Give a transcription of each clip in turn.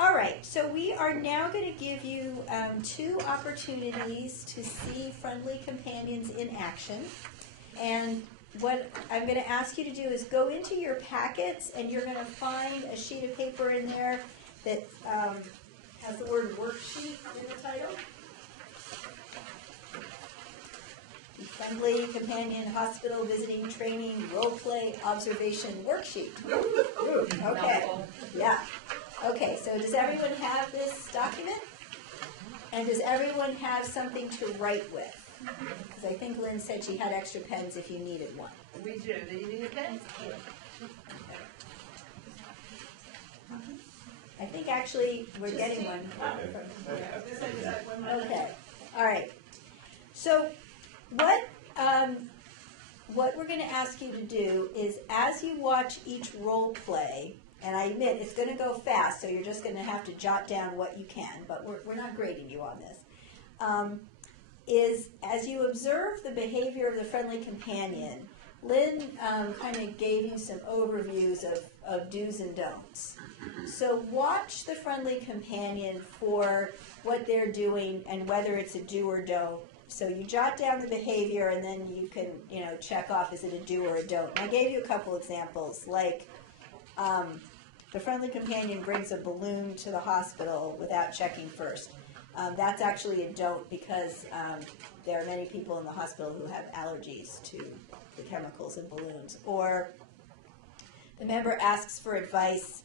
All right, so we are now going to give you 2 opportunities to see friendly companions in action. And what I'm going to ask you to do is go into your packets, and you're going to find a sheet of paper in there that has the word worksheet in the title. The Friendly Companion Hospital Visiting Training Role Play Observation Worksheet. Okay, yeah. Okay, so does everyone have this document? And does everyone have something to write with? Because I think Lynn said she had extra pens if you needed one. We do. Do you need a pen? I think actually we're getting one. Okay, all right. So what we're going to ask you to do is, as you watch each role play, and I admit it's going to go fast, so you're just going to have to jot down what you can, but we're not grading you on this, is as you observe the behavior of the friendly companion, Lynn kind of gave you some overviews of do's and don'ts. So watch the friendly companion for what they're doing and whether it's a do or don't. So you jot down the behavior, and then you can, check off, is it a do or a don't. And I gave you a couple examples, like the friendly companion brings a balloon to the hospital without checking first. That's actually a don't, because there are many people in the hospital who have allergies to the chemicals in balloons. Or the member asks for advice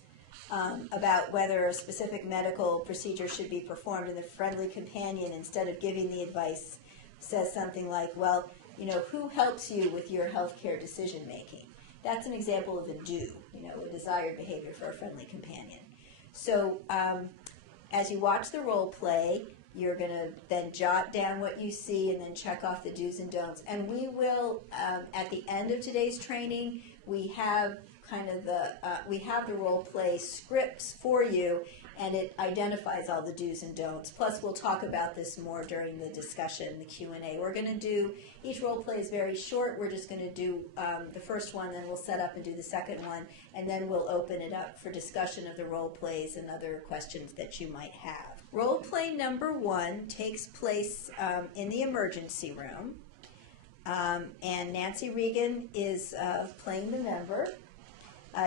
about whether a specific medical procedure should be performed, and the friendly companion, instead of giving the advice, says something like, well, who helps you with your healthcare decision making? That's an example of a do, a desired behavior for a friendly companion. So as you watch the role play, you're going to then jot down what you see and then check off the do's and don'ts. And we will, at the end of today's training, we have we have the role play scripts for you, and it identifies all the do's and don'ts. Plus, we'll talk about this more during the discussion, the Q&A. We're going to do, each role play is very short. We're just going to do the first one, then we'll set up and do the second one, and then we'll open it up for discussion of the role plays and other questions that you might have. Role play number 1 takes place in the emergency room, and Nancy Regan is playing the member.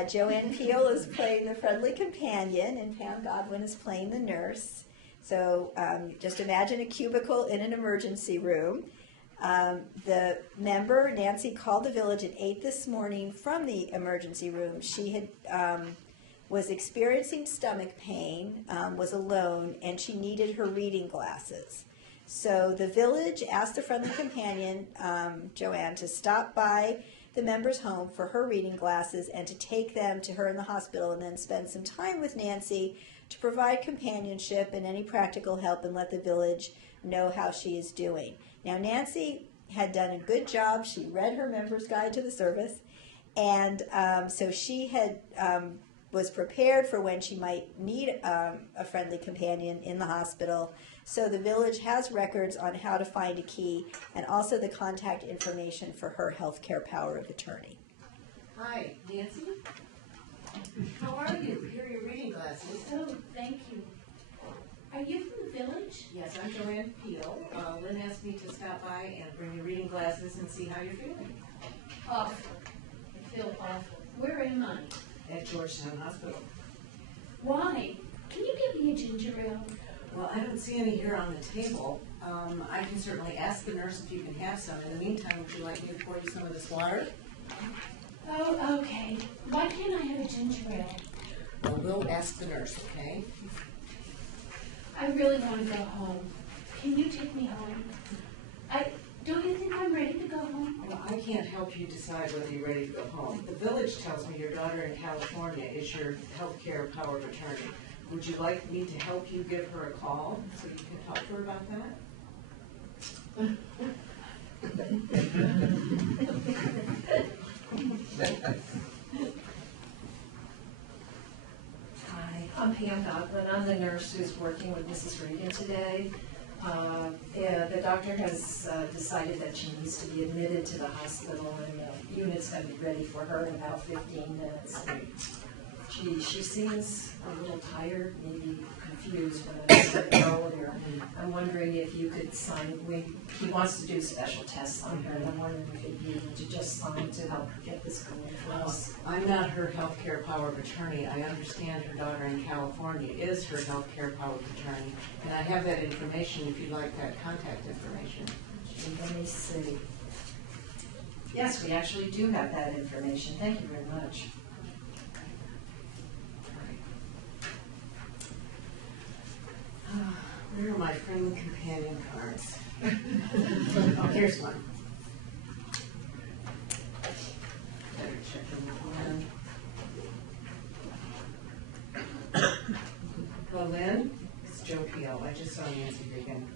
Joanne Peel is playing the friendly companion, and Pam Godwin is playing the nurse. So just imagine a cubicle in an emergency room. The member, Nancy, called the village at 8 this morning from the emergency room. She had was experiencing stomach pain, was alone, and she needed her reading glasses. So the village asked the friendly companion, Joanne, to stop by the member's home for her reading glasses and to take them to her in the hospital, and then spend some time with Nancy to provide companionship and any practical help and let the village know how she is doing. Now, Nancy had done a good job. She read her member's guide to the service, and so she had was prepared for when she might need a friendly companion in the hospital. So the village has records on how to find a key, and also the contact information for her healthcare power of attorney. Hi, Nancy. How are you? Here are your reading glasses. Oh, thank you. Are you from the village? Yes, I'm Joanne Peel. Lynn asked me to stop by and bring your reading glasses and see how you're feeling. Awful. I feel awful. Where am I? At Georgetown Hospital. Why? Can you give me a ginger ale? Well, I don't see any here on the table. I can certainly ask the nurse if you can have some. In the meantime, would you like me to pour you some of this water? Oh, okay. Why can't I have a ginger ale? Well, we'll ask the nurse, okay? I really want to go home. Can you take me home? Don't you think I'm ready to go home? Well, I can't help you decide whether you're ready to go home. The village tells me your daughter in California is your healthcare power of attorney. Would you like me to help you give her a call so you can talk to her about that? Hi, I'm Pam Godwin. I'm the nurse who's working with Mrs. Regan today. The doctor has decided that she needs to be admitted to the hospital, and the unit's going to be ready for her in about 15 minutes. She seems a little tired, maybe confused when I said earlier. I'm wondering if you could sign, he wants to do special tests on her, and I'm wondering if you'd be able to just sign to help her get this going for us. I'm not her healthcare power of attorney. I understand her daughter in California is her healthcare power of attorney, and I have that information if you'd like that contact information. Let me see. Yes, we actually do have that information. Thank you very much. Where are my friendly companion cards? Oh, here's one. Better check in with Lynn. Hello, Lynn. It's Joe Peel. I just saw Nancy Regan.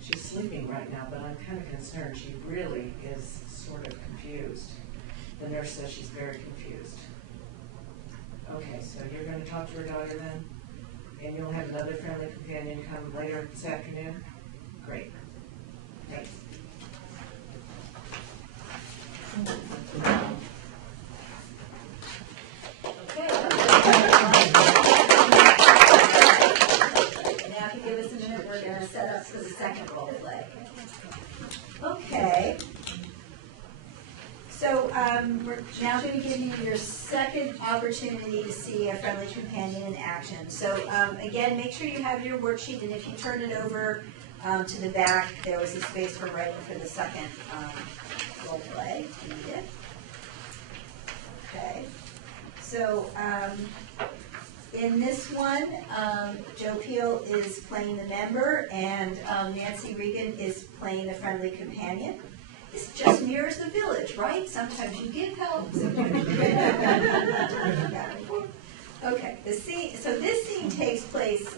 She's sleeping right now, but I'm kind of concerned. She really is sort of confused. The nurse says she's very confused. Okay, so you're going to talk to her daughter then? And you'll have another friendly companion come later this afternoon? Great. Thanks. Okay. Now if you give us a minute, we're going to set up for the second role play. Okay. So we're now going to give you your second opportunity to see a friendly companion in action. So again, make sure you have your worksheet, and if you turn it over to the back, there was a space for writing for the second role play. If you need it. Okay. So in this one, Joe Peel is playing the member, and Nancy Regan is playing the friendly companion. This just mirrors the village, right? Sometimes you give help, sometimes you get help. Okay, so this scene takes place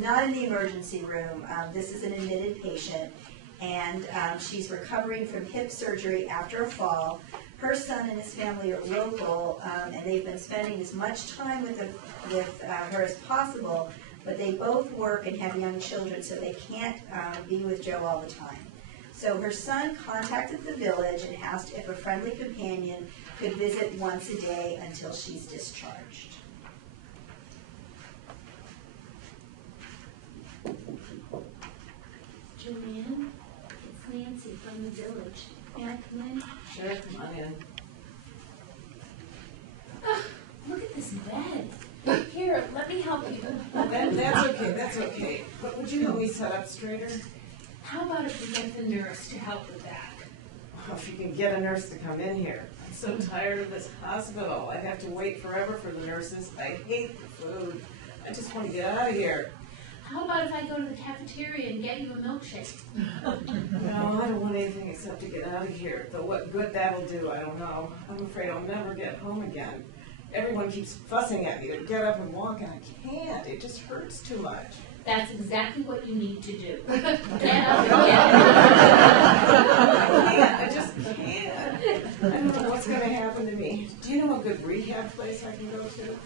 not in the emergency room. This is an admitted patient, and she's recovering from hip surgery after a fall. Her son and his family are local, and they've been spending as much time with her as possible, but they both work and have young children, so they can't be with Joe all the time. So her son contacted the village and asked if a friendly companion could visit once a day until she's discharged. Joanne, it's Nancy from the village. May I come in? Sure, come on in. Oh, look at this bed. Here, let me help you. That's okay. But would you help me set up straighter? How about if we get the nurse to help with that? Well, if you can get a nurse to come in here. I'm so tired of this hospital. I have to wait forever for the nurses. I hate the food. I just want to get out of here. How about if I go to the cafeteria and get you a milkshake? No, I don't want anything except to get out of here. Though what good that'll do, I don't know. I'm afraid I'll never get home again. Everyone keeps fussing at me to get up and walk, and I can't. It just hurts too much. That's exactly what you need to do. Get up and I just can't. I don't know what's going to happen to me. Do you know a good rehab place I can go to?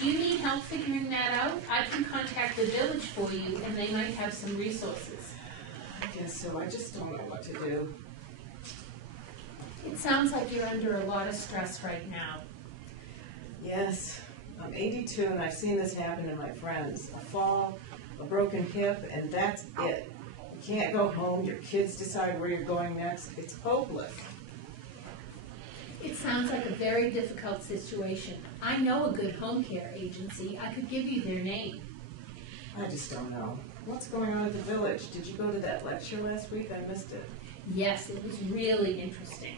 Do you need help figuring that out? I can contact the village for you, and they might have some resources. I guess so. I just don't know what to do. It sounds like you're under a lot of stress right now. Yes. I'm 82, and I've seen this happen to my friends. A fall, a broken hip, and that's it. You can't go home. Your kids decide where you're going next. It's hopeless. It sounds like a very difficult situation. I know a good home care agency. I could give you their name. I just don't know. What's going on at the village? Did you go to that lecture last week? I missed it. Yes, it was really interesting.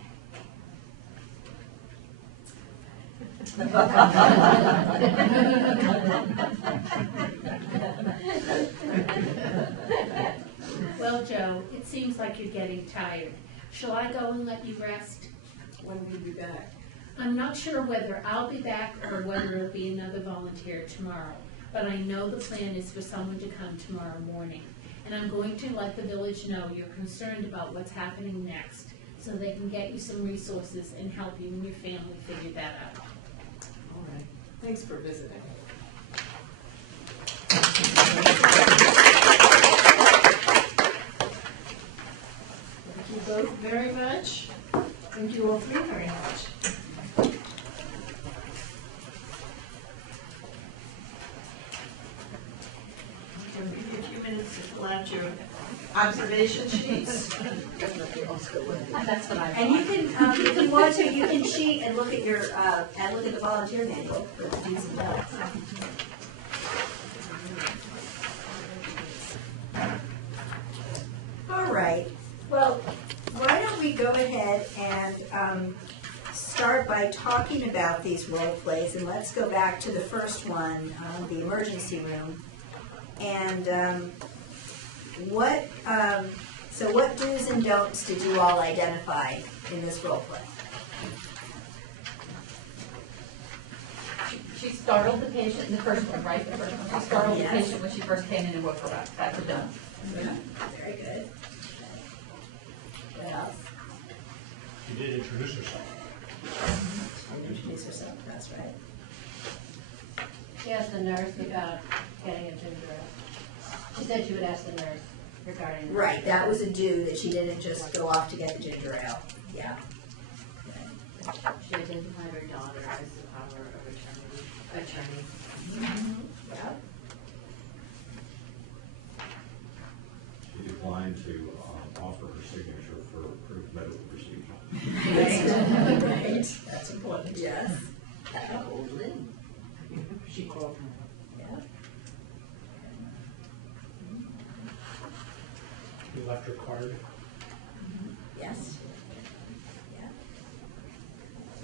Well, Joe, it seems like you're getting tired. Shall I go and let you rest? When will you be back? I'm not sure whether I'll be back or whether it'll be another volunteer tomorrow, but I know the plan is for someone to come tomorrow morning. And I'm going to let the village know you're concerned about what's happening next, so they can get you some resources and help you and your family figure that out. All right. Thanks for visiting. Thank you both very much. Thank you all three very much. fill out your observation sheets. That's what I. And you can, if you want to, you can cheat and look at your, and look at the volunteer manual for the do's and don'ts. All right, well, why don't we go ahead and start by talking about these role plays, and let's go back to the first one, the emergency room. And so what do's and don'ts did you all identify in this role play? She startled the patient, the first one, right? The first one. She startled the Yes. patient when she first came in and woke her up. That's a done. Very good. What else? She did introduce herself. And introduce herself, that's right. She asked the nurse about getting a ginger ale. She said she would ask the nurse regarding. Right, that was a do, that she didn't just go off to get the ginger ale. Yeah. She identified her daughter as the power of attorney. Yeah. She declined to offer her signature for approved medical procedure. Right, that's important. Yes. Oh, Lynn. She called him. Yeah. You left her card. Yes. Yeah.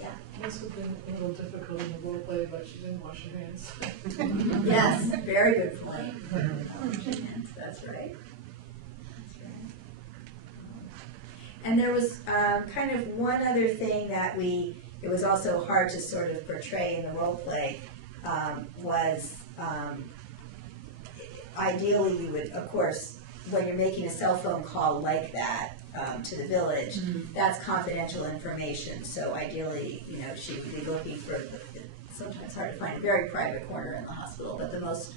Yeah. This would have been a little difficult in the role play, but she didn't wash her hands. Yes, very good point. That's right. That's right. And there was kind of one other thing that it was also hard to sort of portray in the role play, was ideally you would, of course, when you're making a cell phone call like that to the village, that's confidential information. So ideally, she would be looking for sometimes hard to find a very private corner in the hospital, but the most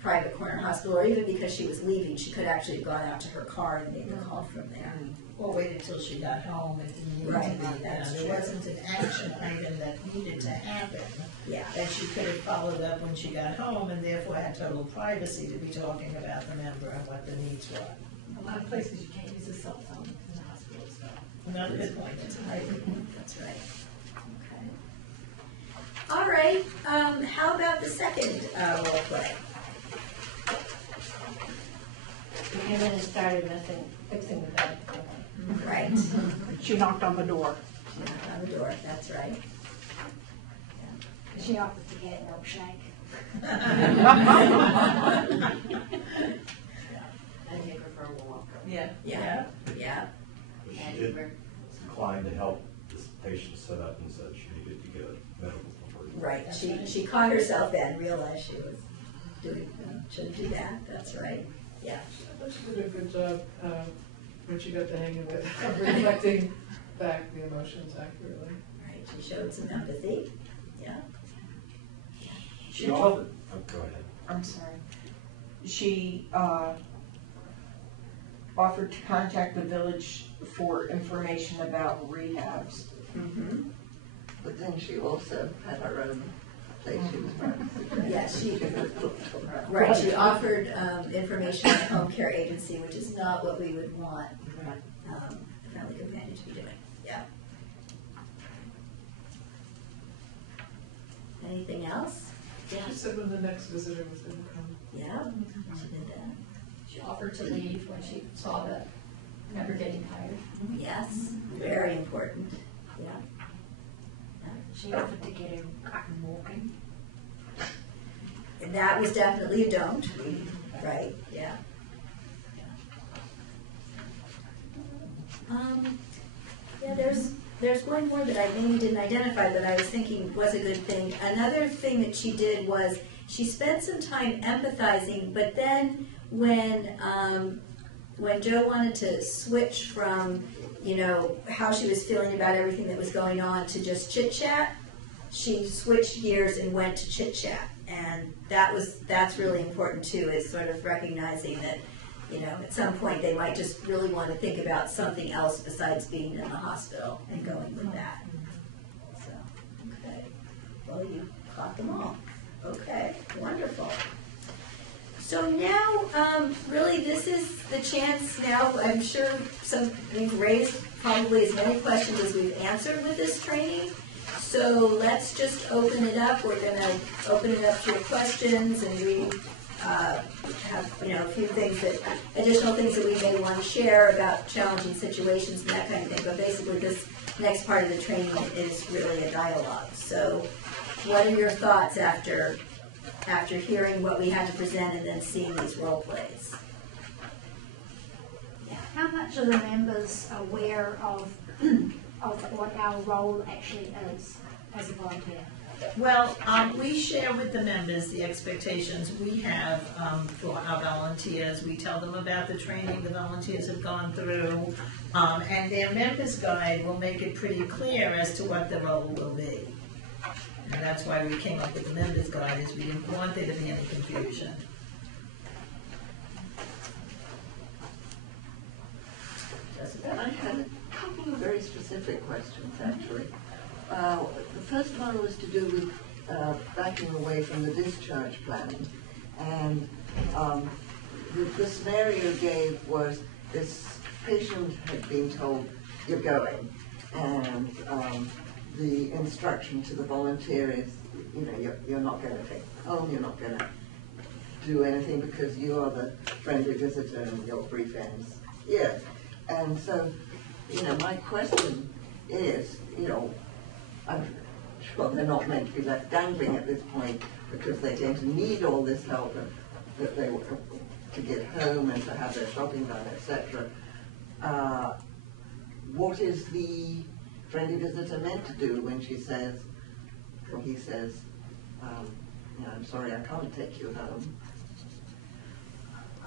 private corner in the hospital, or even because she was leaving, she could actually have gone out to her car and made the call from there. Or wait until she got home. It didn't need Right, to be done. that's There true. wasn't an action item that needed to happen. Yeah. That she could have followed up when she got home and therefore had total privacy to be talking about the member and what the needs were. A lot of places you can't use a cell phone in the hospital as well. Another good point. That's right. Okay. All right, how about the second role play? She came in and started fixing the bed. Right. She knocked on the door. Knock on the door, that's right. She offered to get a milkshake. And take her for a walk. Yeah. Yeah, yeah, But she did decline to help this patient set up and said she needed to get a medical appointment. right. She caught herself then, realized she was doing, shouldn't do that, that's right. Yeah, I thought she did a good job when she got the hang of it, of reflecting back the emotions accurately. right, she showed some empathy, yeah. She offered, go ahead. I'm sorry. She offered to contact the village for information about rehabs. Mm-hmm. But then she also had her own place she was running. Yeah, right, she offered information on the home care agency, which is not what we would want a family companion to be doing, yeah. Anything else? She said when the next visitor was going to come. Yeah, she did that. She offered to leave when she saw the member getting tired. Yes, very important, yeah. She offered to get him cotton walking. And that was definitely a don't, right, yeah. Yeah, there's one more that I maybe didn't identify, but I was thinking was a good thing. Another thing that she did was she spent some time empathizing, but then when Joe wanted to switch from, how she was feeling about everything that was going on to just chit chat, she switched gears and went to chit chat. And that's really important too, is sort of recognizing that, at some point they might just really want to think about something else besides being in the hospital and going with that. So, okay. Well, you caught them all. Okay, wonderful. So now, really, this is the chance now, I'm sure we've raised probably as many questions as we've answered with this training. So let's just open it up. We're gonna open it up to your questions, and we have, a few things additional things that we may want to share about challenging situations and that kind of thing. But basically, this next part of the training is really a dialogue. So what are your thoughts after hearing what we had to present and then seeing these role plays? How much are the members aware of what our role actually is as a volunteer? Well, we share with the members the expectations we have for our volunteers. We tell them about the training the volunteers have gone through, and their members guide will make it pretty clear as to what the role will be. And that's why we came up with the members guide, is we didn't want there to be any confusion. I had a couple of very specific questions, actually. The first one was to do with backing away from the discharge planning. And the scenario you gave was this patient had been told, you're going. And the instruction to the volunteer is, you're not going to take it home, you're not going to do anything because you are the friendly visitor and your brief ends here. And so, my question is, I'm sure they're not meant to be left dangling at this point because they're going to need all this help that they to get home and to have their shopping done, etc. What is the friendly visitor meant to do when she says, or he says, I'm sorry, I can't take you home?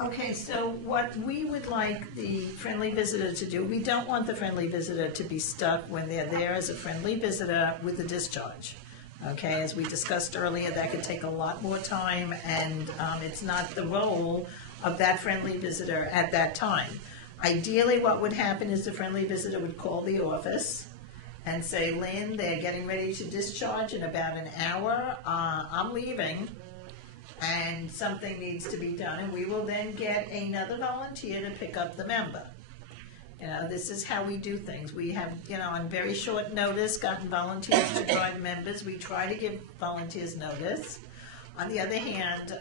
Okay, so what we would like the friendly visitor to do, we don't want the friendly visitor to be stuck when they're there as a friendly visitor with the discharge. Okay, as we discussed earlier, that could take a lot more time, and it's not the role of that friendly visitor at that time. Ideally, what would happen is the friendly visitor would call the office and say, Lynn, they're getting ready to discharge in about an hour. I'm leaving. And something needs to be done, and we will then get another volunteer to pick up the member. This is how we do things. We have, on very short notice, gotten volunteers to join members. We try to give volunteers notice. On the other hand,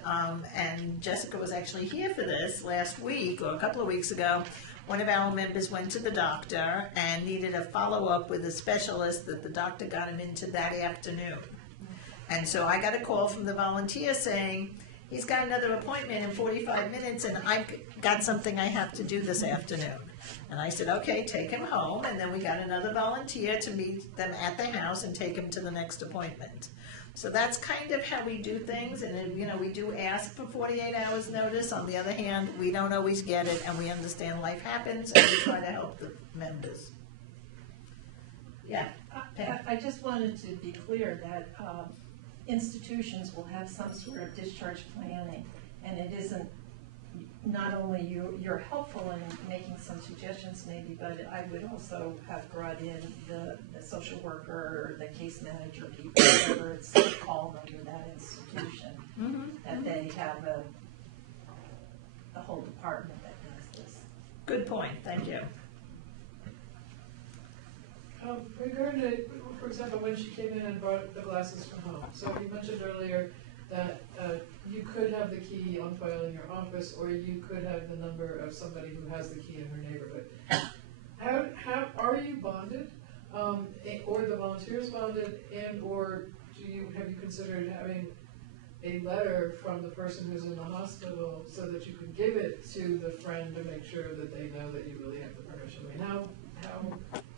and Jessica was actually here for this last week or a couple of weeks ago, one of our members went to the doctor and needed a follow-up with a specialist that the doctor got him into that afternoon. And so I got a call from the volunteer saying, he's got another appointment in 45 minutes and I've got something I have to do this afternoon. And I said, okay, take him home. And then we got another volunteer to meet them at the house and take him to the next appointment. So that's kind of how we do things. And, we do ask for 48 hours notice. On the other hand, we don't always get it, and we understand life happens, and we try to help the members. Yeah. I just wanted to be clear that institutions will have some sort of discharge planning, and it isn't not only you're helpful in making some suggestions maybe, but I would also have brought in the social worker or the case manager people, whatever it's called under that institution, that they have a whole department that does this. Good point, thank you. Regarding it, for example, when she came in and brought the glasses from home, so you mentioned earlier that you could have the key on file in your office, or you could have the number of somebody who has the key in her neighborhood. How are you bonded, or the volunteers bonded, and or have you considered having a letter from the person who's in the hospital so that you can give it to the friend to make sure that they know that you really have the permission? I mean, how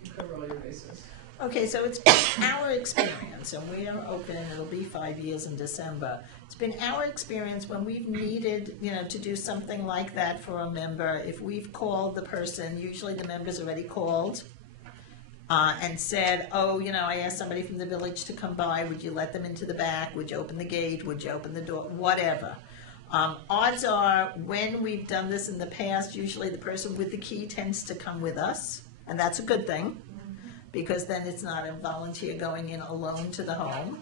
you cover all your bases? Okay, so it's been our experience, and we are open, it'll be 5 years in December. It's been our experience when we've needed, to do something like that for a member. If we've called the person, usually the member's already called and said, I asked somebody from the village to come by, would you let them into the back? Would you open the gate? Would you open the door? Whatever. Odds are, when we've done this in the past, usually the person with the key tends to come with us, and that's a good thing, because then it's not a volunteer going in alone to the home.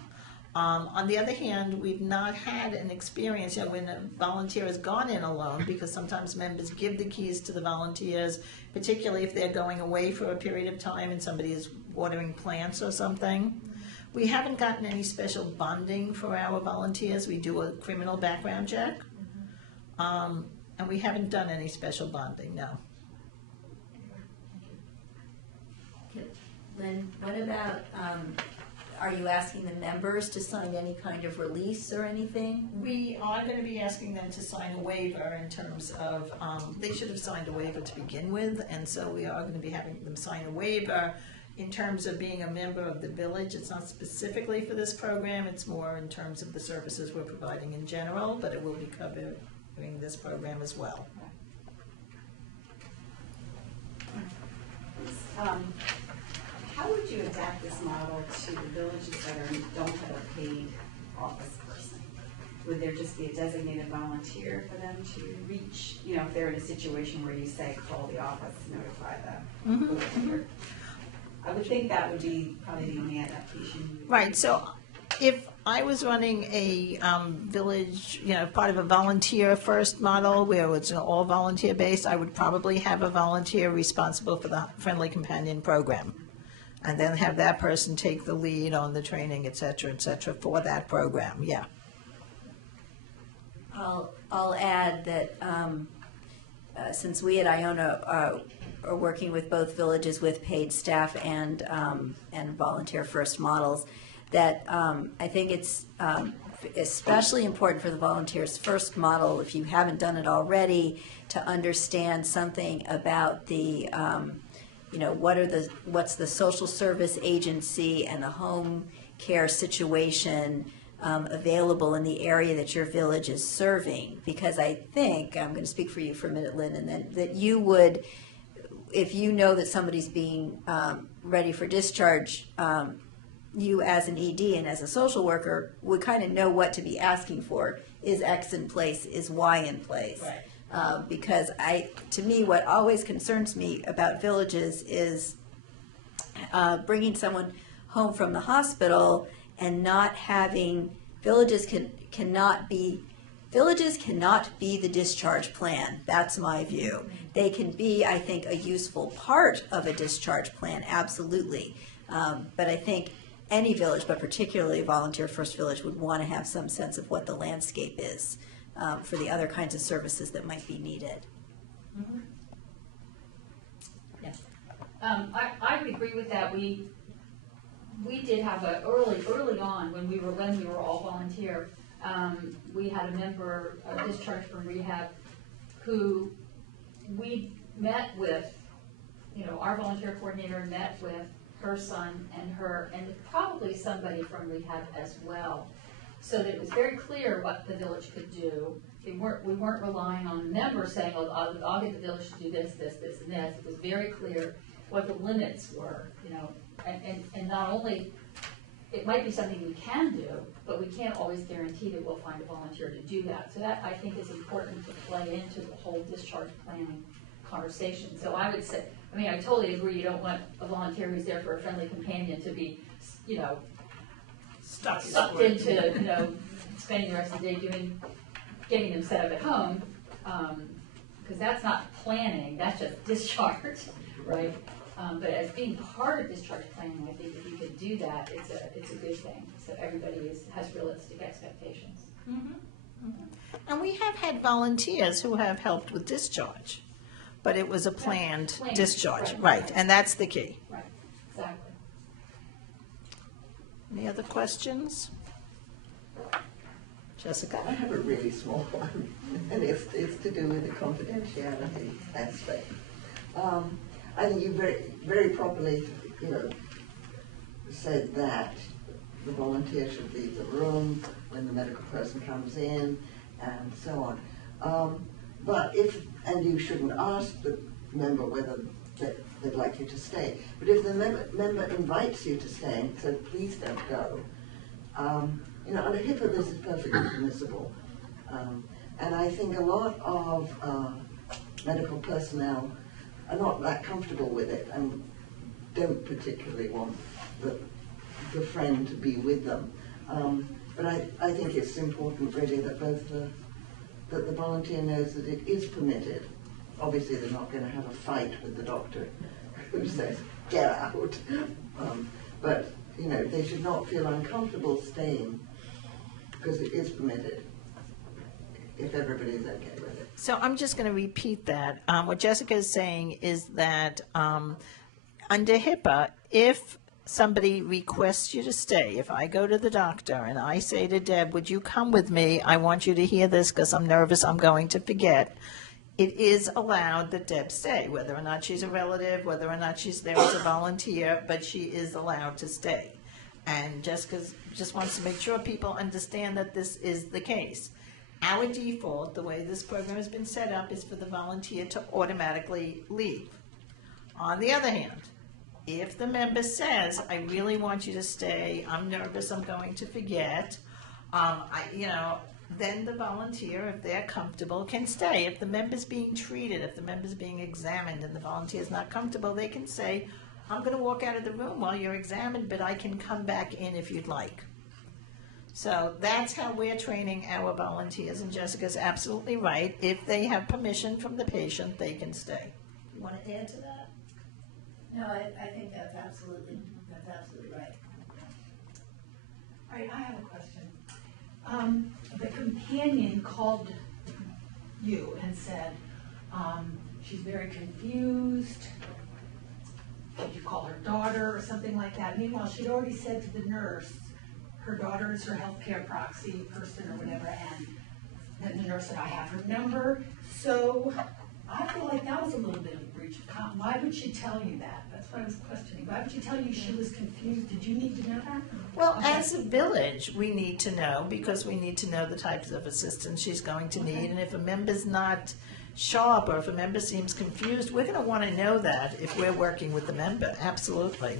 On the other hand, we've not had an experience, when a volunteer has gone in alone, because sometimes members give the keys to the volunteers, particularly if they're going away for a period of time and somebody is watering plants or something. We haven't gotten any special bonding for our volunteers. We do a criminal background check. And we haven't done any special bonding, no. Lynn, what about, are you asking the members to sign any kind of release or anything? We are going to be asking them to sign a waiver in terms of, they should have signed a waiver to begin with, and so we are going to be having them sign a waiver in terms of being a member of the village. It's not specifically for this program, it's more in terms of the services we're providing in general, but it will be covering this program as well. How would you adapt this model to the villages that don't have a paid office person? Would there just be a designated volunteer for them to reach, if they're in a situation where you say, call the office, notify the volunteer? I would think that would be probably the only adaptation. Right, so if I was running a village, part of a volunteer first model where it's all volunteer based, I would probably have a volunteer responsible for the Friendly Companion program. And then have that person take the lead on the training, et cetera, for that program, yeah. I'll add that since we at Iona are working with both villages with paid staff and volunteer first models, that I think it's especially important for the volunteers first model, if you haven't done it already, to understand something about the what's the social service agency and the home care situation available in the area that your village is serving. Because I think, I'm going to speak for you for a minute, Lynn, and then that you would, if you know that somebody's being ready for discharge, you as an ED and as a social worker would kind of know what to be asking for. Is X in place? Is Y in place? Right. Because to me, what always concerns me about villages is bringing someone home from the hospital and not having, villages cannot be the discharge plan. That's my view. They can be, I think, a useful part of a discharge plan, absolutely. But I think any village, but particularly a volunteer first village, would want to have some sense of what the landscape is for the other kinds of services that might be needed. Mm-hmm. Yes. I would agree with that. We did have early on when we were all volunteer, we had a member discharged from rehab who we met with, our volunteer coordinator met with her son and probably somebody from rehab as well, so that it was very clear what the village could do. We weren't relying on the member saying, "Oh, I'll get the village to do this, this, this, and this." It was very clear what the limits were, and not only it might be something we can do, but we can't always guarantee that we'll find a volunteer to do that. So that, I think, is important to play into the whole discharge planning conversation. So I would say, I totally agree, you don't want a volunteer who's there for a friendly companion to be, sucked into, spending the rest of the day getting them set up at home, because that's not planning, that's just discharge, right? But as being part of discharge planning, I think if you could do that, it's a good thing. So everybody has realistic expectations. Mm-hmm. Mm-hmm. And we have had volunteers who have helped with discharge, but it was a planned discharge, right? And that's the key. Right, exactly. Any other questions? Jessica? I have a really small one, and it's to do with the confidentiality aspect. I think you very, very properly, said that the volunteer should leave the room when the medical person comes in, and so on. And you shouldn't ask the member whether they'd like you to stay. But if the member invites you to stay and says, "Please don't go," under HIPAA this is perfectly permissible. And I think a lot of medical personnel are not that comfortable with it and don't particularly want the friend to be with them. But I think it's important really that that the volunteer knows that it is permitted. Obviously, they're not going to have a fight with the doctor who says, get out. But, you know, they should not feel uncomfortable staying because it is permitted if everybody's okay with it. So I'm just going to repeat that. What Jessica is saying is that under HIPAA, if somebody requests you to stay, if I go to the doctor and I say to Deb, would you come with me? I want you to hear this because I'm nervous I'm going to forget. It is allowed that Deb stay, whether or not she's a relative, whether or not she's there as a volunteer, but she is allowed to stay. And Jessica just wants to make sure people understand that this is the case. Our default, the way this program has been set up, is for the volunteer to automatically leave. On the other hand, if the member says, I really want you to stay, I'm nervous, I'm going to forget, then the volunteer, if they're comfortable, can stay. If the member's being treated, if the member's being examined and the volunteer's not comfortable, they can say, I'm going to walk out of the room while you're examined, but I can come back in if you'd like. So that's how we're training our volunteers, and Jessica's absolutely right. If they have permission from the patient, they can stay. You want to add to that? No, I think that's absolutely right. All right, I have a question. The companion called you and said she's very confused. Did you call her daughter or something like that? Meanwhile, she'd already said to the nurse, her daughter is her healthcare proxy person or whatever, and then the nurse said, I have her number. So I feel like that was a little bit of a breach of confidence. Why would she tell you that? That's what I was questioning. Why would she tell you she was confused? Did you need to know that? Well, as a village, we need to know, because we need to know the types of assistance she's going to need. And if a member's not sharp, or if a member seems confused, we're going to want to know that if we're working with the member. Absolutely.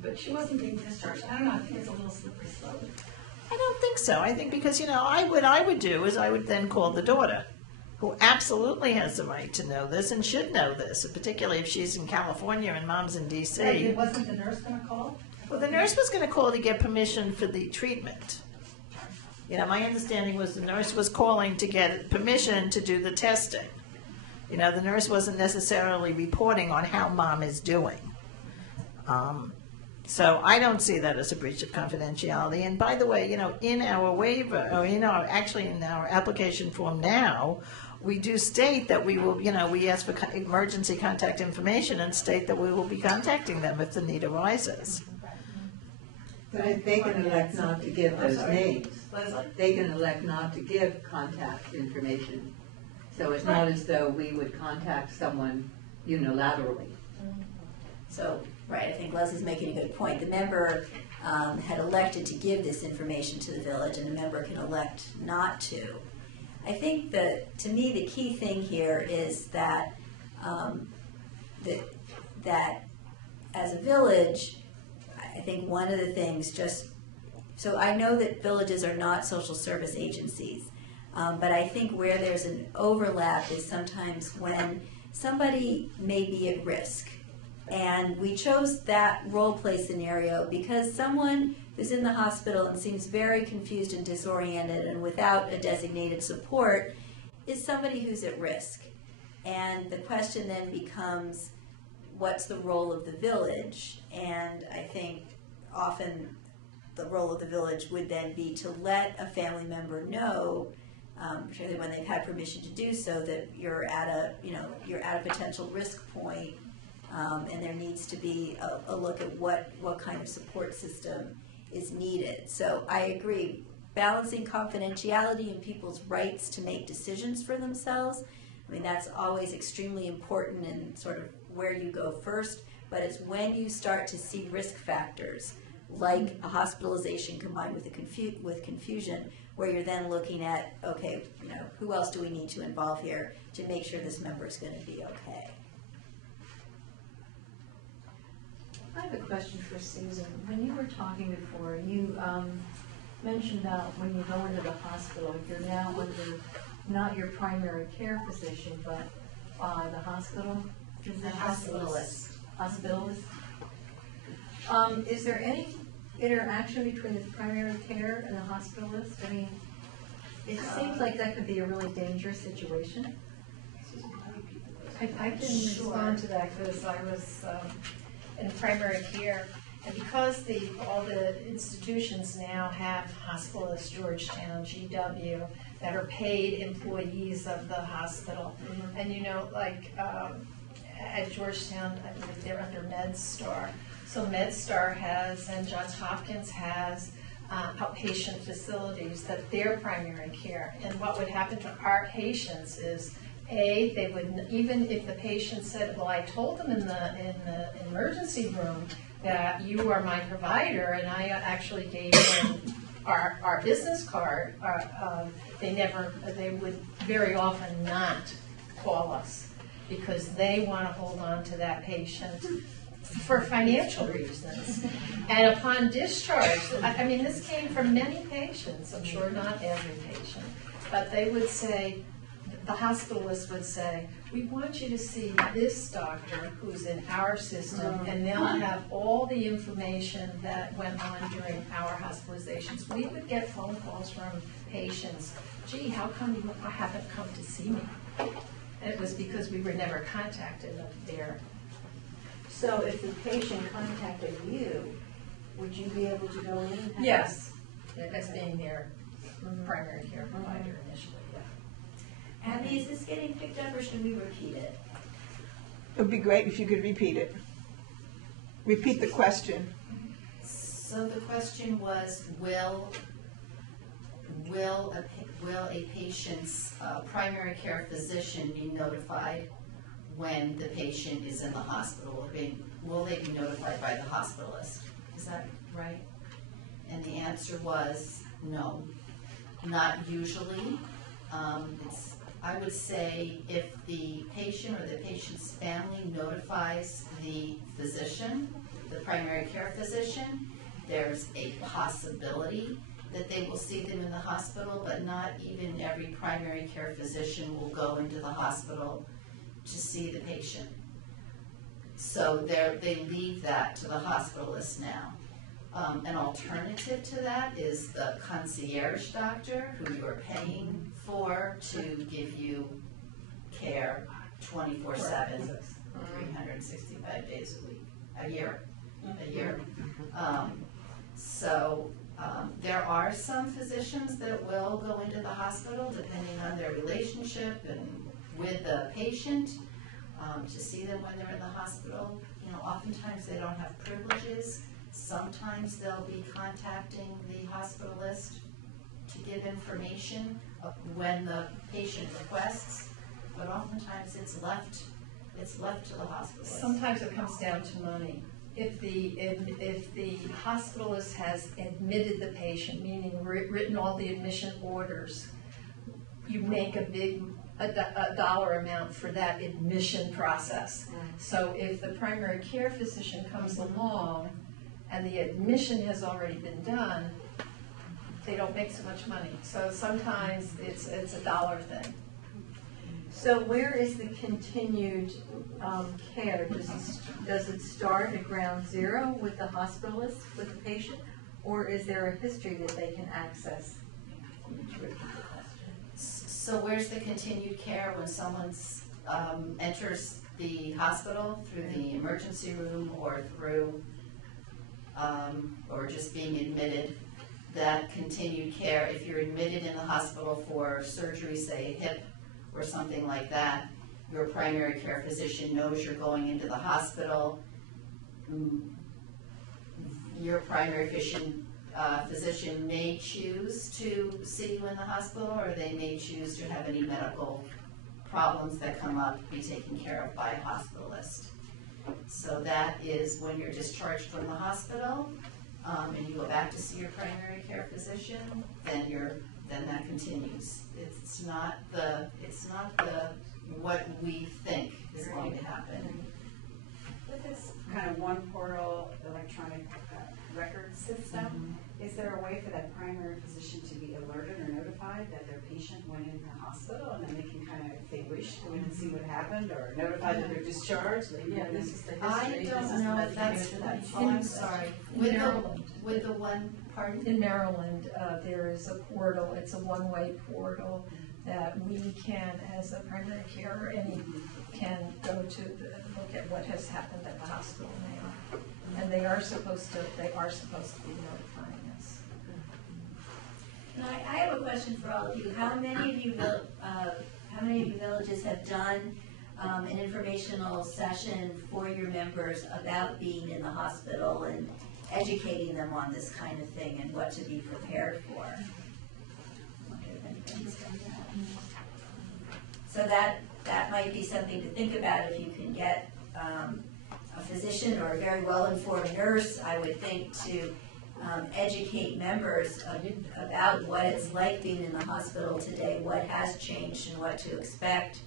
But she wasn't being discharged. I don't know. I think it's a little slippery slope. I don't think so. I think because, what I would do is I would then call the daughter, who absolutely has the right to know this and should know this, particularly if she's in California and mom's in D.C. Wasn't the nurse going to call? Well, the nurse was going to call to get permission for the treatment. My understanding was the nurse was calling to get permission to do the testing. The nurse wasn't necessarily reporting on how mom is doing. So I don't see that as a breach of confidentiality. And by the way, in our waiver, or in our application form now, we do state that we will, we ask for emergency contact information and state that we will be contacting them if the need arises. But they can elect not to give those names. They can elect not to give contact information. So it's not as though we would contact someone unilaterally. So, right, I think Leslie's making a good point. The member had elected to give this information to the village, and a member can elect not to. I think that, to me, the key thing here is that that as a village, I think one of the things so I know that villages are not social service agencies, but I think where there's an overlap is sometimes when somebody may be at risk. And we chose that role play scenario because someone who's in the hospital and seems very confused and disoriented and without a designated support is somebody who's at risk. And the question then becomes, what's the role of the village? And I think often the role of the village would then be to let a family member know, particularly when they've had permission to do so, that you're at a potential risk point. And there needs to be a look at what kind of support system is needed. So I agree, balancing confidentiality and people's rights to make decisions for themselves, I mean, that's always extremely important and sort of where you go first, but it's when you start to see risk factors, like a hospitalization combined with confusion, where you're then looking at, okay, who else do we need to involve here to make sure this member is going to be okay. I have a question for Susan. When you were talking before, you mentioned about when you go into the hospital, you're now under not your primary care physician, but the hospital? The hospitalist. Hospitalist. Is there any interaction between the primary care and the hospitalist? I mean, it seems like that could be a really dangerous situation. I can respond to that because I was in primary care, and because all the institutions now have Hospitalists, Georgetown, GW, that are paid employees of the hospital. And you know, like at Georgetown, I believe they're under MedStar. So MedStar has, and Johns Hopkins has, outpatient facilities that they're primary care. And what would happen to our patients is, they would, even if the patient said, well, I told them in the emergency room that you are my provider, and I actually gave them our business card, they would very often not call us because they want to hold on to that patient for financial reasons. And upon discharge, I mean, this came from many patients, I'm sure not every patient, but they would say, the hospitalist would say, we want you to see this doctor who's in our system, and they'll have all the information that went on during our hospitalizations. We would get phone calls from patients, gee, how come you haven't come to see me? And it was because we were never contacted there. So if the patient contacted you, would you be able to go in? And Yes, as being their primary care provider initially, yeah. Abby, is this getting picked up or should we repeat it? It would be great if you could repeat it. Repeat the question. So the question was, will a patient's primary care physician be notified when the patient is in the hospital? Will they be notified by the hospitalist? Is that right? And the answer was no, not usually. I would say if the patient or the patient's family notifies the physician, the primary care physician, there's a possibility that they will see them in the hospital, but not even every primary care physician will go into the hospital to see the patient. So they leave that to the hospitalist now. An alternative to that is the concierge doctor who you're paying for to give you care 24/7, 365 days a week, a year. There are some physicians that will go into the hospital depending on their relationship and with the patient to see them when they're in the hospital. You know, oftentimes they don't have privileges. Sometimes they'll be contacting the hospitalist to give information when the patient requests, but oftentimes it's left to the hospitalist. Sometimes it comes down to money. If the hospitalist has admitted the patient, meaning written all the admission orders, you make a dollar amount for that admission process. So if the primary care physician comes along and the admission has already been done, they don't make so much money. So sometimes it's a dollar thing. So where is the continued care? Does it start at ground zero with the hospitalist, with the patient, or is there a history that they can access? So where's the continued care when someone enters the hospital through the emergency room or through or just being admitted? That continued care, if you're admitted in the hospital for surgery, say hip or something like that, your primary care physician knows you're going into the hospital. Your primary physician may choose to see you in the hospital, or they may choose to have any medical problems that come up be taken care of by a hospitalist. So that is when you're discharged from the hospital and you go back to see your primary care physician, then that continues. It's not the what we think is going to happen. With this kind of one portal electronic record system, is there a way for that primary physician to be alerted or notified that their patient went in the hospital, and then they can kind of, if they wish wish to go in and see what happened, or notify that they're discharged? Yeah, this is the I history, this is don't the know if that's, medication. oh, I'm sorry, with Maryland. with the one, pardon? In Maryland, there is a portal, it's a one-way portal that we can, as a primary care, can go to, look at what has happened at the hospital now. And they are supposed to be notifying us. And I have a question for all of you. How many of you villages have done an informational session for your members about being in the hospital and educating them on this kind of thing and what to be prepared for? I wonder if anybody's done that. So that might be something to think about if you can get a physician or a very well-informed nurse, I would think, to educate members about what it's like being in the hospital today, what has changed and what to expect.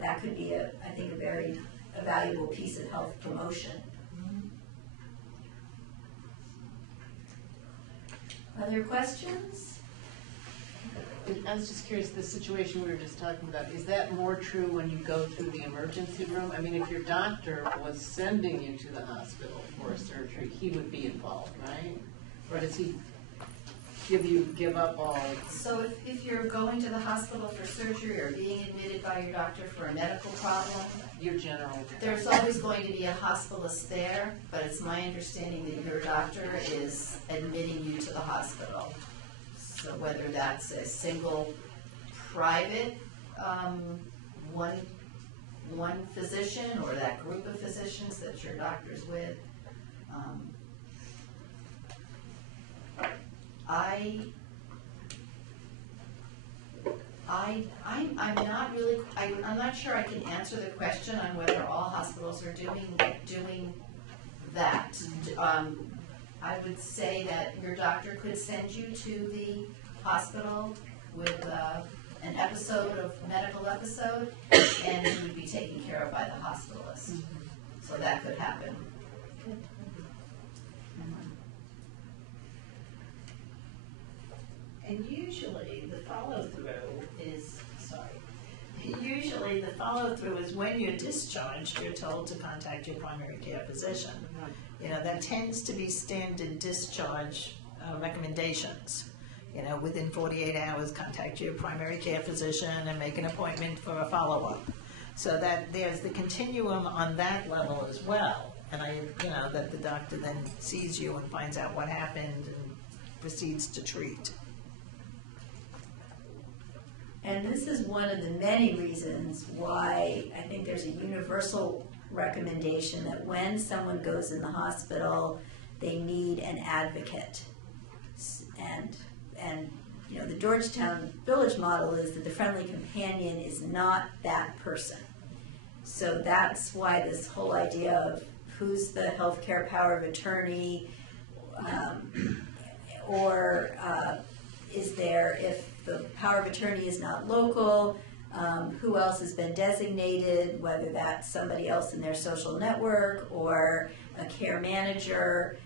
That could be, I think, a very valuable piece of health promotion. Other questions? I was just curious, the situation we were just talking about, is that more true when you go through the emergency room? I mean, if your doctor was sending you to the hospital for a surgery, he would be involved, right? Or does he give up all? So if you're going to the hospital for surgery or being admitted by your doctor for a medical problem, Your general. there's always going to be a hospitalist there, but it's my understanding that your doctor is admitting you to the hospital. So whether that's a single private, one physician, or that group of physicians that your doctor's with, I'm not really, I'm not sure I can answer the question on whether all hospitals are doing that. I would say that your doctor could send you to the hospital with an medical episode, and you would be taken care of by the hospitalist. So that could happen. And usually the follow-through is when you're discharged, you're told to contact your primary care physician. You know, that tends to be standard discharge recommendations. You know, within 48 hours, contact your primary care physician and make an appointment for a follow-up. So that there's the continuum on that level as well. And that the doctor then sees you and finds out what happened and proceeds to treat. And this is one of the many reasons why I think there's a universal recommendation that when someone goes in the hospital, they need an advocate. And the Georgetown Village model is that the friendly companion is not that person. So that's why this whole idea of who's the healthcare power of attorney, or is there, if the power of attorney is not local, who else has been designated, whether that's somebody else in their social network or a care manager.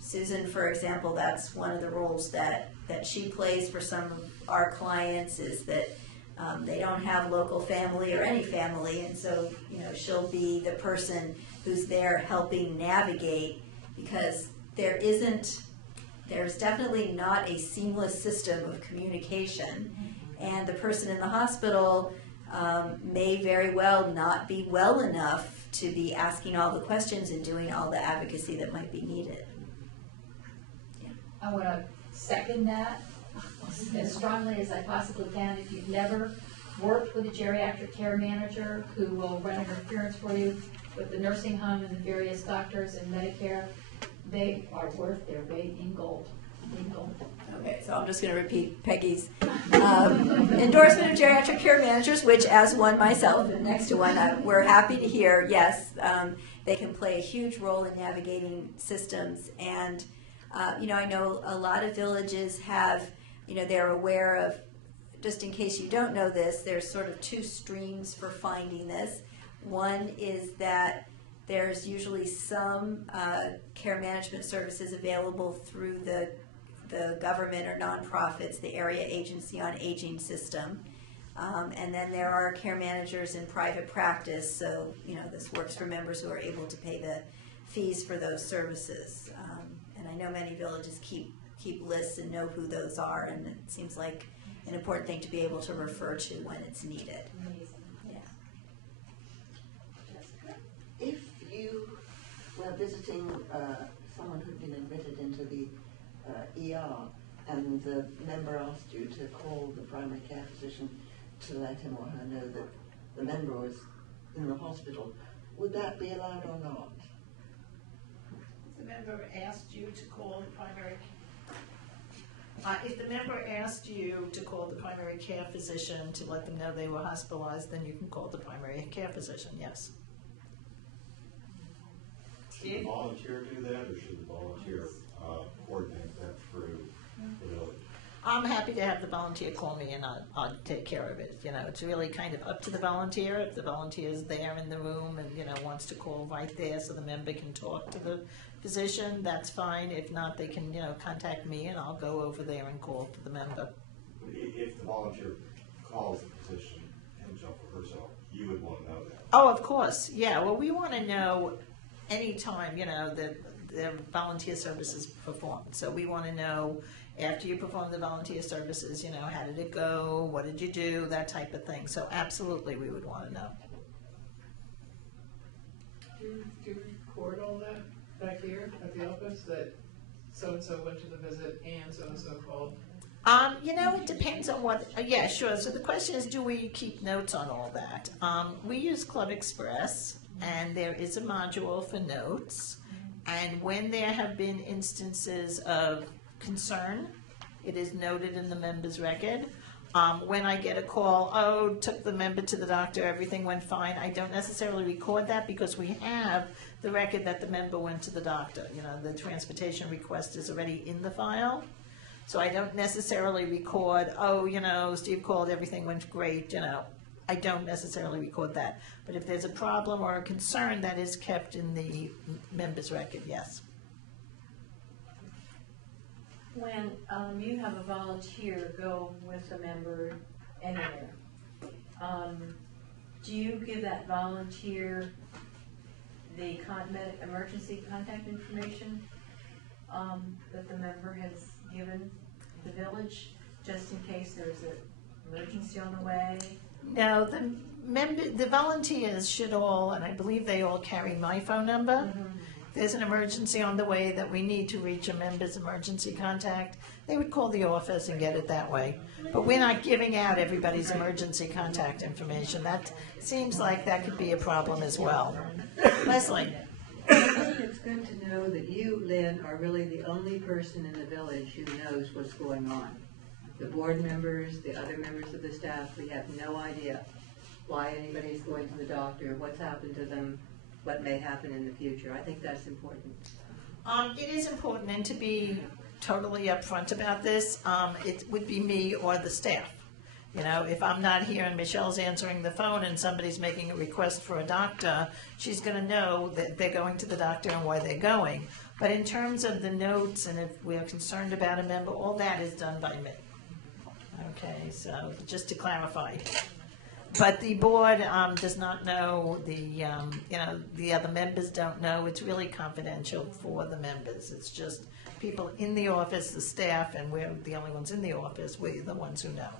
Susan, for example, that's one of the roles that she plays for some of our clients, is that they don't have local family or any family, and so she'll be the person who's there helping navigate, because there's definitely not a seamless system of communication, and the person in the hospital may very well not be well enough to be asking all the questions and doing all the advocacy that might be needed. I want to second that as strongly as I possibly can. If you've never worked with a geriatric care manager who will run interference for you with the nursing home and the various doctors and Medicare, they are worth their weight in gold. Okay, so I'm just going to repeat Peggy's endorsement of geriatric care managers, which, as one myself and next to one, we're happy to hear. Yes, they can play a huge role in navigating systems, and I know a lot of villages have, they're aware of, just in case you don't know this, there's sort of two streams for finding this. One is that there's usually some care management services available through the government or nonprofits, the Area Agency on Aging system. And then there are care managers in private practice, so, you know, this works for members who are able to pay the fees for those services. And I know many villages keep lists and know who those are, and it seems like an important thing to be able to refer to when it's needed. Yeah. If you were visiting someone who'd been admitted into the ER and the member asked you to call the primary care physician to let him or her know that the member was in the hospital, would that be allowed or not? The member asked you to call the primary. If the member asked you to call the primary care physician to let them know they were hospitalized, then you can call the primary care physician, yes. Should the volunteer do that, or should the volunteer coordinate that through the village? I'm happy to have the volunteer call me and I'll take care of it. You know, it's really kind of up to the volunteer. If the volunteer is there in the room and, you know, wants to call right there so the member can talk to the physician, that's fine. If not, they can, you know, contact me and I'll go over there and call to the member. If the volunteer calls the physician himself or herself, you would want to know that. Oh, of course, yeah. Well, we want to know anytime, you know, that the volunteer services performed. So we want to know after you perform the volunteer services, you know, how did it go? What did you do? That type of thing. So absolutely, we would want to know. Do you record all that back here at the office, that so-and-so went to the visit and so-and-so called? You know, it depends on what, yeah, sure. So the question is, do we keep notes on all that? We use Club Express, and there is a module for notes. And when there have been instances of concern, it is noted in the member's record. When I get a call, oh, took the member to the doctor, everything went fine, I don't necessarily record that because we have the record that the member went to the doctor. You know, the transportation request is already in the file. So I don't necessarily record, oh, you know, Steve called, everything went great, you know. I don't necessarily record that. But if there's a problem or a concern, that is kept in the member's record, yes. When you have a volunteer go with a member anywhere, do you give that volunteer the emergency contact information that the member has given the village, just in case there's an emergency on the way? No, the volunteers should all, and I believe they all carry my phone number. Mm-hmm. There's an emergency on the way that we need to reach a member's emergency contact, they would call the office and get it that way. But we're not giving out everybody's emergency contact information. That seems like that could be a problem as well. Leslie? I think it's good to know that you, Lynn, are really the only person in the village who knows what's going on. The board members, the other members of the staff, we have no idea why anybody's going to the doctor, what's happened to them, what may happen in the future. I think that's important. It is important, and to be totally upfront about this, it would be me or the staff. You know, if I'm not here and Michelle's answering the phone and somebody's making a request for a doctor, she's going to know that they're going to the doctor and why they're going. But in terms of the notes, and if we're concerned about a member, all that is done by me. Okay, so just to clarify. But the board does not know, the other members don't know. It's really confidential for the members. It's just people in the office, the staff, and we're the only ones in the office. We're the ones who know.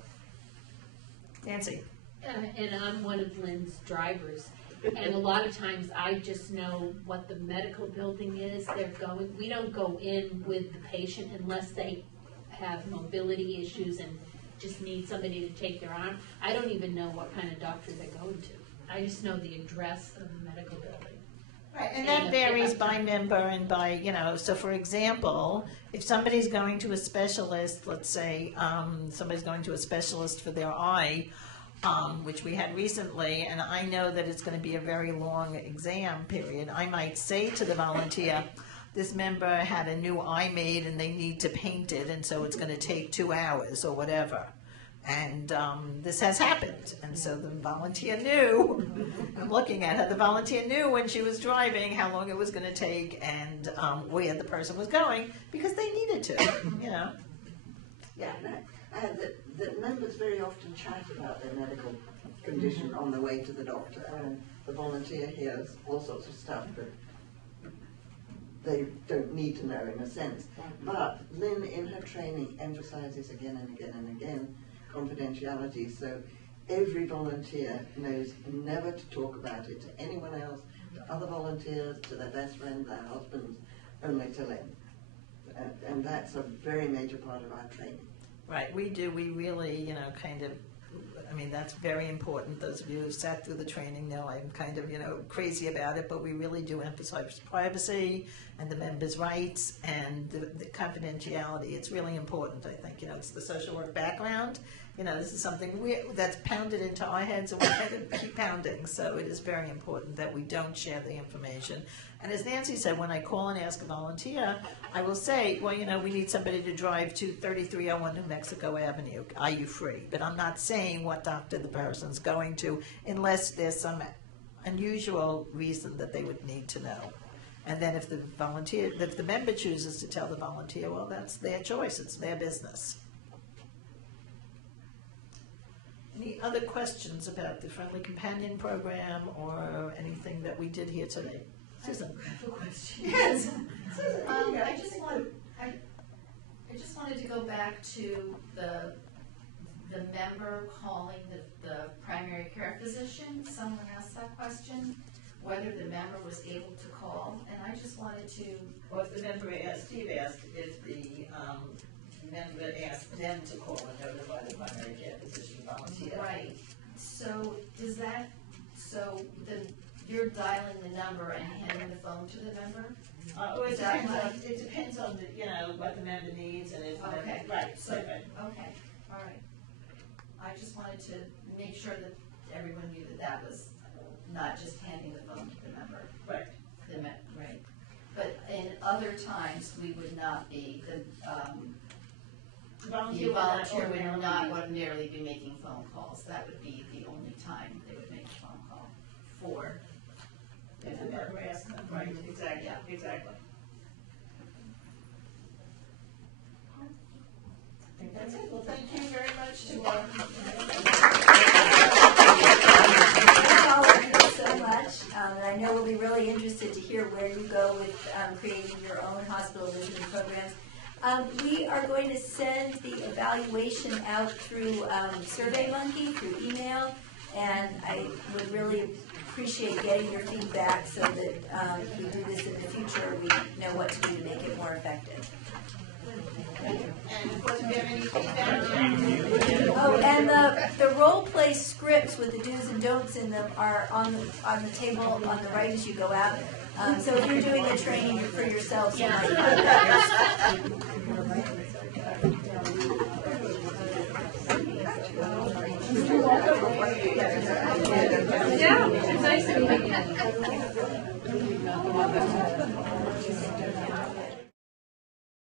Nancy? And I'm one of Lynn's drivers. And a lot of times I just know what the medical building is they're going. We don't go in with the patient unless they have mobility issues and just need somebody to take their arm. I don't even know what kind of doctor they're going to. I just know the address of the medical building. Right, and that varies by member and by, so for example, if somebody's going to a specialist, let's say somebody's going to a specialist for their eye, which we had recently, and I know that it's going to be a very long exam period, I might say to the volunteer, this member had a new eye made and they need to paint it, and so it's going to take 2 hours or whatever. And this has happened, and so the volunteer knew, I'm looking at her, the volunteer knew when she was driving how long it was going to take and where the person was going, because they needed to, Yeah, that members very often chat about their medical condition on the way to the doctor, and the volunteer hears all sorts of stuff that they don't need to know in a sense. But Lynn, in her training, emphasizes again and again and again confidentiality, so every volunteer knows never to talk about it to anyone else, to other volunteers, to their best friend, their husbands, only to Lynn. And that's a very major part of our training. Right, we really, that's very important. Those of you who sat through the training know I'm kind of, crazy about it, but we really do emphasize privacy and the members' rights and the confidentiality. It's really important, I think. It's the social work background. This is something that's pounded into our heads, and we're going to keep pounding. So it is very important that we don't share the information. And as Nancy said, when I call and ask a volunteer, I will say, well, we need somebody to drive to 3301 New Mexico Avenue. Are you free? But I'm not saying what doctor the person's going to unless there's some unusual reason that they would need to know. And then if the member chooses to tell the volunteer, well, that's their choice. It's their business. Any other questions about the Friendly Companion Program or anything that we did here today? Susan? I have a question. Yes. I just wanted to go back to the member calling the primary care physician. Someone asked that question, whether the member was able to call, and I just wanted to. Well, if the member asked, Steve asked if the member asked them to call and notify the primary care physician volunteer. Right. So you're dialing the number and handing the phone to the member? It depends on what the member needs and if okay. Right. So okay. All right. I just wanted to make sure that everyone knew that was not just handing the phone to the member. Right. Right. But in other times, we would not be the volunteer would not ordinarily be making phone calls. That would be the only time they would make a phone call for. If the member asked them, right, exactly, Yeah. Exactly. I think that's it. Well, thank you very much to all of you so much. And I know we'll be really interested to hear where you go with creating your own hospital visiting programs. We are going to send the evaluation out through SurveyMonkey, through email, and I would really appreciate getting your feedback so that if we do this in the future, we know what to do to make it more effective. And of course, if you have any feedback. Oh, and the role play scripts with the do's and don'ts in them are on the table on the right as you go out. So if you're doing the training for yourselves, you might Yeah, it's nice to meet you.